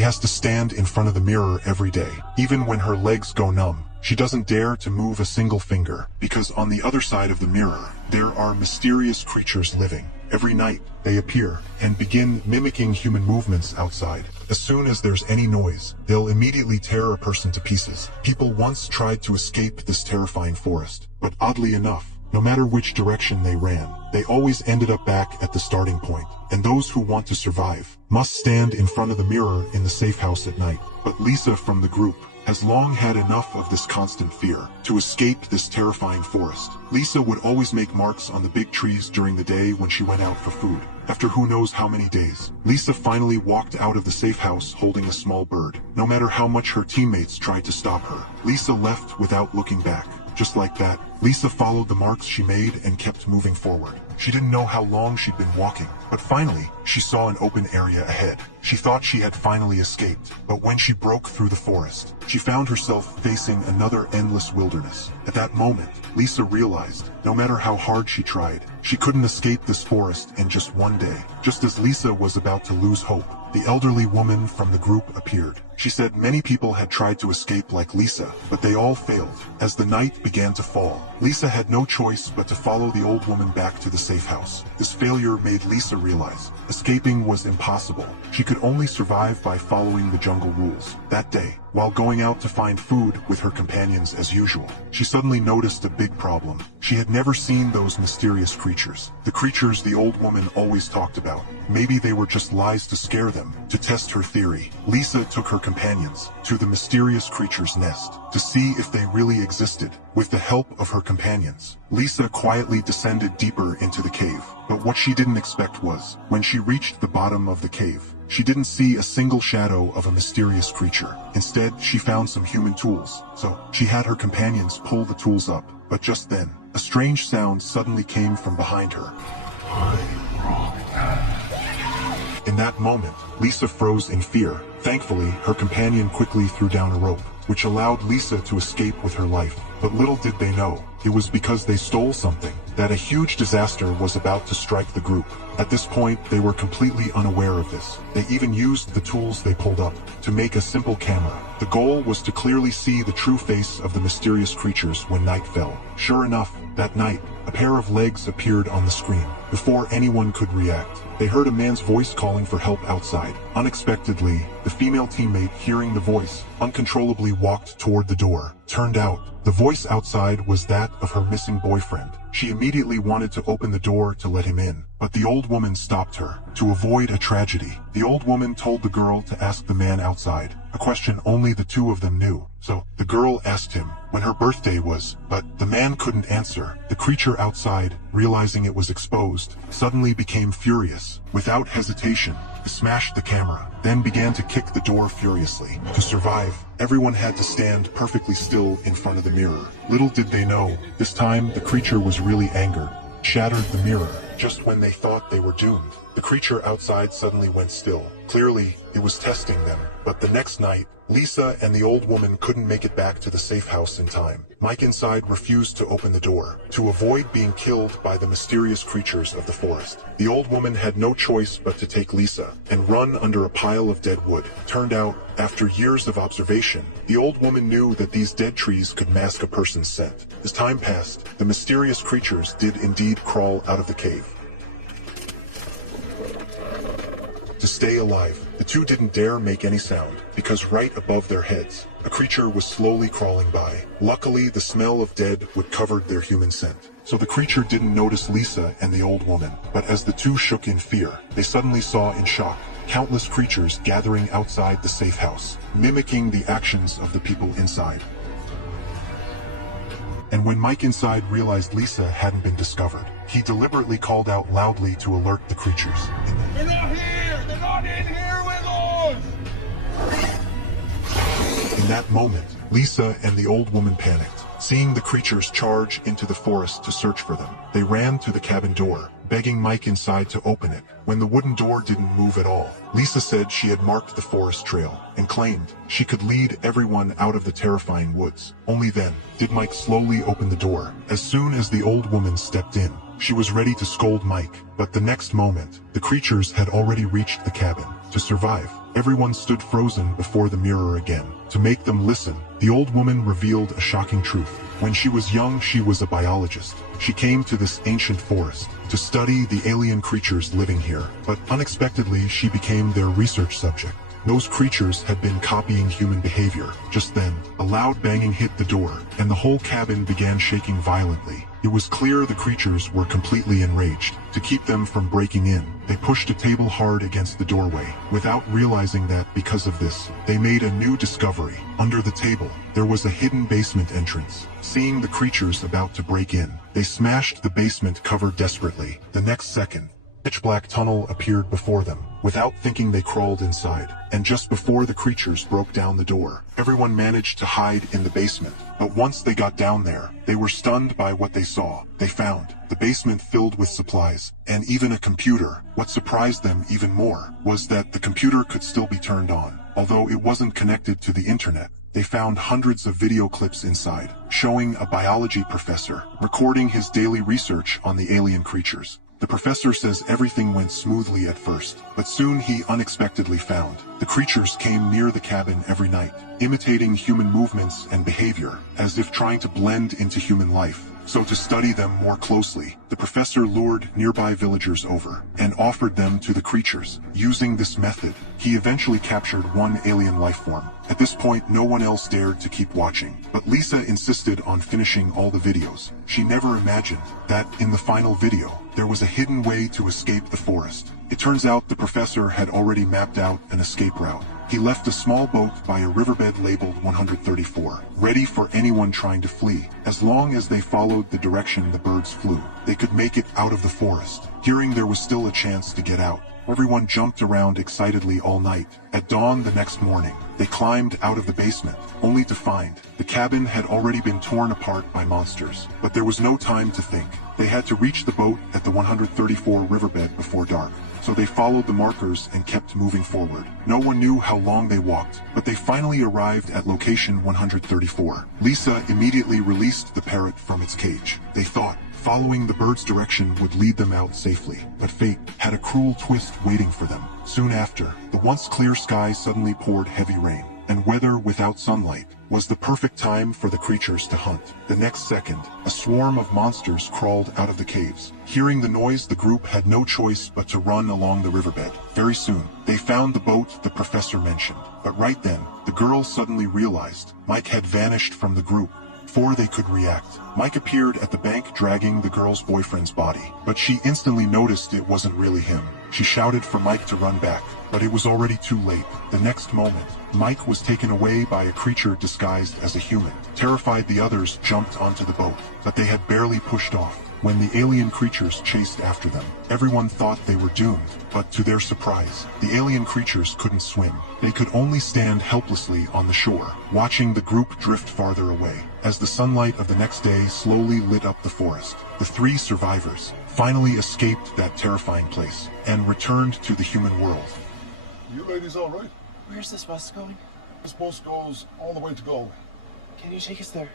She has to stand in front of the mirror every day. Even when her legs go numb, she doesn't dare to move a single finger, because on the other side of the mirror, there are mysterious creatures living. Every night, they appear and begin mimicking human movements outside. As soon as there's any noise, they'll immediately tear a person to pieces. People once tried to escape this terrifying forest, but oddly enough, no matter which direction they ran, they always ended up back at the starting point. And those who want to survive must stand in front of the mirror in the safe house at night. But Lisa from the group has long had enough of this constant fear. To escape this terrifying forest, Lisa would always make marks on the big trees during the day when she went out for food. After who knows how many days, Lisa finally walked out of the safe house holding a small bird. No matter how much her teammates tried to stop her, Lisa left without looking back. Just like that, Lisa followed the marks she made and kept moving forward. She didn't know how long she'd been walking, but finally, she saw an open area ahead. She thought she had finally escaped, but when she broke through the forest, she found herself facing another endless wilderness. At that moment, Lisa realized, no matter how hard she tried, she couldn't escape this forest in just one day. Just as Lisa was about to lose hope, the elderly woman from the group appeared. She said many people had tried to escape like Lisa, but they all failed. As the night began to fall, Lisa had no choice but to follow the old woman back to the safe house. This failure made Lisa realize escaping was impossible. She could only survive by following the jungle rules. That day, while going out to find food with her companions as usual, she suddenly noticed a big problem. She had never seen those mysterious creatures. The creatures the old woman always talked about. Maybe they were just lies to scare them. To test her theory, Lisa took her companions to the mysterious creature's nest to see if they really existed. With the help of her companions, Lisa quietly descended deeper into the cave. But what she didn't expect was, when she reached the bottom of the cave, she didn't see a single shadow of a mysterious creature. Instead, she found some human tools. So, she had her companions pull the tools up. But just then, a strange sound suddenly came from behind her. In that moment, Lisa froze in fear. Thankfully, her companion quickly threw down a rope, which allowed Lisa to escape with her life. But little did they know, it was because they stole something that a huge disaster was about to strike the group. At this point, they were completely unaware of this. They even used the tools they pulled up to make a simple camera. The goal was to clearly see the true face of the mysterious creatures when night fell. Sure enough, that night, a pair of legs appeared on the screen. Before anyone could react, they heard a man's voice calling for help outside. Unexpectedly, the female teammate, hearing the voice, uncontrollably walked toward the door. Turned out, the voice outside was that of her missing boyfriend. She immediately wanted to open the door to let him in, but the old woman stopped her. To avoid a tragedy, the old woman told the girl to ask the man outside, a question only the two of them knew. So, the girl asked him when her birthday was, but the man couldn't answer. The creature outside, realizing it was exposed, suddenly became furious. Without hesitation, he smashed the camera, then began to kick the door furiously. To survive, everyone had to stand perfectly still in front of the mirror. Little did they know, this time the creature was really angered. Shattered the mirror. Just when they thought they were doomed, the creature outside suddenly went still. Clearly, it was testing them. But the next night, Lisa and the old woman couldn't make it back to the safe house in time. Mike inside refused to open the door, to avoid being killed by the mysterious creatures of the forest. The old woman had no choice but to take Lisa and run under a pile of dead wood. Turned out, after years of observation, the old woman knew that these dead trees could mask a person's scent. As time passed, the mysterious creatures did indeed crawl out of the cave. To stay alive, the two didn't dare make any sound, because right above their heads, a creature was slowly crawling by. Luckily, the smell of dead wood covered their human scent, so the creature didn't notice Lisa and the old woman. But as the two shook in fear, they suddenly saw in shock countless creatures gathering outside the safe house, mimicking the actions of the people inside. And when Mike inside realized Lisa hadn't been discovered, he deliberately called out loudly to alert the creatures. They're not here! They're not in here with us! In that moment, Lisa and the old woman panicked, seeing the creatures charge into the forest to search for them. They ran to the cabin door, begging Mike inside to open it. When the wooden door didn't move at all, Lisa said she had marked the forest trail and claimed she could lead everyone out of the terrifying woods. Only then did Mike slowly open the door. As soon as the old woman stepped in, she was ready to scold Mike, but the next moment, the creatures had already reached the cabin. To survive, Everyone stood frozen before the mirror again. To make them listen, the old woman revealed a shocking truth. When she was young, she was a biologist. She came to this ancient forest to study the alien creatures living here, but unexpectedly she became their research subject. Those creatures had been copying human behavior. Just then, a loud banging hit the door, and the whole cabin began shaking violently. It was clear the creatures were completely enraged. To keep them from breaking in, they pushed a table hard against the doorway, without realizing that, because of this, they made a new discovery. Under the table, there was a hidden basement entrance. Seeing the creatures about to break in, they smashed the basement cover desperately. The next second, a pitch-black tunnel appeared before them. Without thinking, they crawled inside, and just before the creatures broke down the door, everyone managed to hide in the basement. But once they got down there, they were stunned by what they saw. They found the basement filled with supplies, and even a computer. What surprised them even more was that the computer could still be turned on, although it wasn't connected to the internet. They found hundreds of video clips inside, showing a biology professor recording his daily research on the alien creatures. The professor says everything went smoothly at first, but soon he unexpectedly found the creatures came near the cabin every night, imitating human movements and behavior, as if trying to blend into human life. So to study them more closely, the professor lured nearby villagers over and offered them to the creatures. Using this method, he eventually captured one alien life form. At this point, no one else dared to keep watching, but Lisa insisted on finishing all the videos. She never imagined that in the final video, there was a hidden way to escape the forest. It turns out the professor had already mapped out an escape route. He left a small boat by a riverbed labeled 134, ready for anyone trying to flee. As long as they followed the direction the birds flew, they could make it out of the forest. Hearing there was still a chance to get out, everyone jumped around excitedly all night. At dawn the next morning, they climbed out of the basement, only to find the cabin had already been torn apart by monsters. But there was no time to think. They had to reach the boat at the 134 riverbed before dark. So they followed the markers and kept moving forward. No one knew how long they walked, but they finally arrived at location 134. Lisa immediately released the parrot from its cage. They thought following the bird's direction would lead them out safely, but fate had a cruel twist waiting for them. Soon after, the once clear sky suddenly poured heavy rain, and weather without sunlight was the perfect time for the creatures to hunt. The next second, a swarm of monsters crawled out of the caves. Hearing the noise, the group had no choice but to run along the riverbed. Very soon, they found the boat the professor mentioned. But right then, the girls suddenly realized Mike had vanished from the group. Before they could react, Mike appeared at the bank dragging the girl's boyfriend's body, but she instantly noticed it wasn't really him. She shouted for Mike to run back, but it was already too late. The next moment, Mike was taken away by a creature disguised as a human. Terrified, the others jumped onto the boat, but they had barely pushed off when the alien creatures chased after them. Everyone thought they were doomed, but to their surprise, the alien creatures couldn't swim. They could only stand helplessly on the shore, watching the group drift farther away. As the sunlight of the next day slowly lit up the forest, the three survivors finally escaped that terrifying place and returned to the human world. You ladies all right? Where's this bus going? This bus goes all the way to Galway. Can you take us there?